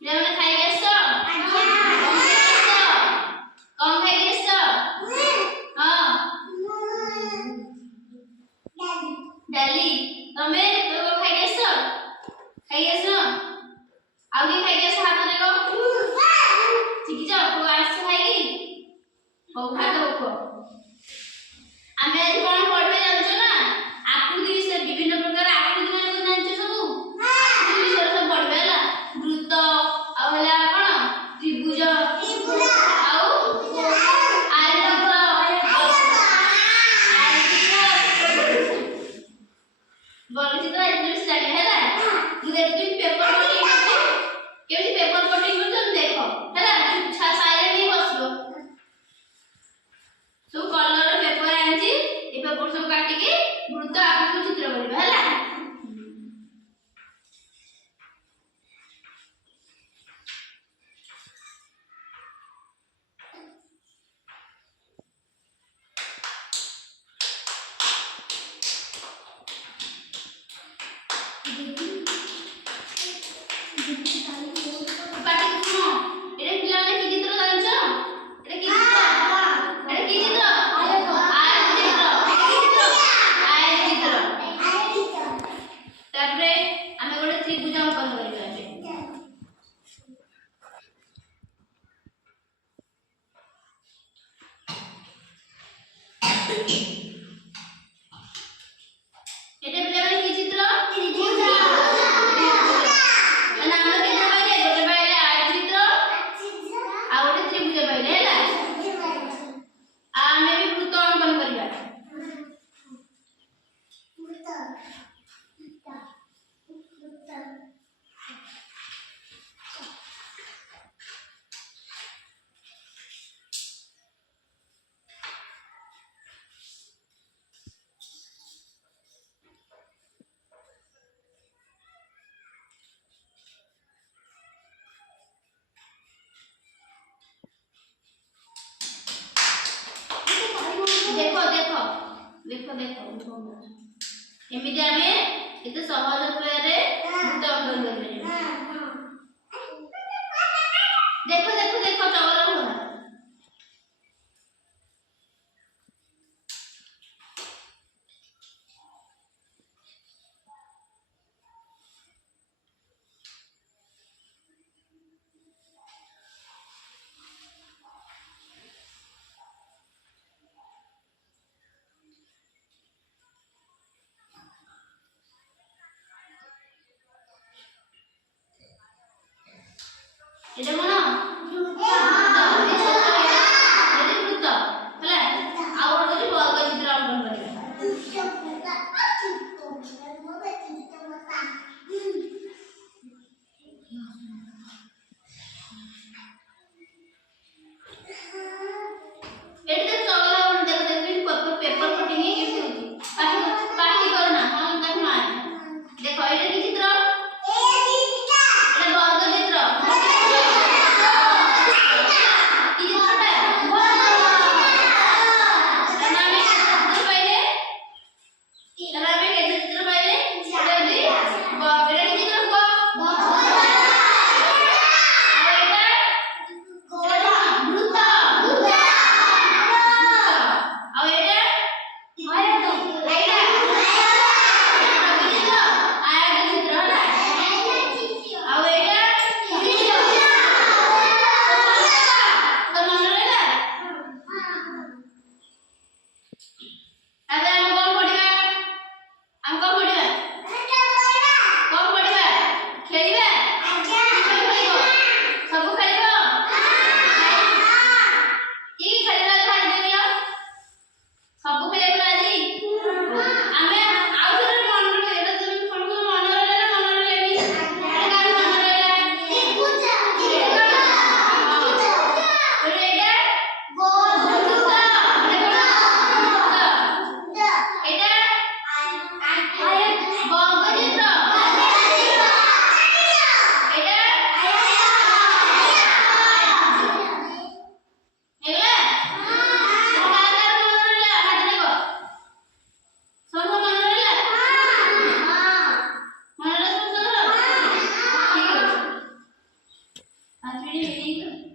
ପିଲାମାନେ ଖାଇକି ଆସିଛ? କଣ ଖାଇକି ଆସିଛ? ହଁ ଡାଲି। ତମେ କଣ ଖାଇକି ଆସିଛ? ଖାଇକି ଆସିନ? ଆଉ କିଏ ଖାଇକି ଆସିଛ? ହାତ ଦେଖ। ଶିଖିଛ? କୋଉ ଆସିଛ ଖାଇକି? ହଉ ହାତ ଉଠ। ଆମେ ଆଜି କଣ ପଢିବା ଜାଣିଛ ନା? ଆକୃତି ବିଷୟ, ବିଭିନ୍ନ ପ୍ରକାର ଆକୃତି ମାନଙ୍କୁ ଜାଣିଛ ସବୁ? ଆକୃତି ବିଷୟରେ ସବୁ ପଢିବା ହେଲା। ବୃତ୍ତ ଆଉ ହେଲା କଣ? ତ୍ରିଭୁଜ ଆଉ ଆୟତକ୍ଷେତ୍ର, ବର୍ଗଚିତ୍ର ଏଥିରେ ବି ଜାଣିବା ହେଲା। ମୁଁ ଦେଖୁଛି ପେପର କଟିଂ କରୁଛି, କେମିତି ପେପର କଟିଂ କରୁଛନ୍ତି ଦେଖ ହେଲା। ସାଇଲେଣ୍ଟ ହେଇ ବସିବ। ସବୁ କଲର ପେପର ଆଣିଛି, ଏ ପେପର ସବୁ କାଟିକି ବୃତ୍ତ ଆକୃତି ଚିତ୍ର କରିବା ହେଲା। देखो देखो एमिति आमे एते सहज उपाय वृत्त अंकन करिबे। देखो देखो देखो चवरा हो এটা কোন ପାଞ୍ଚ ମିନିଟ୍ ହେଇନି ତ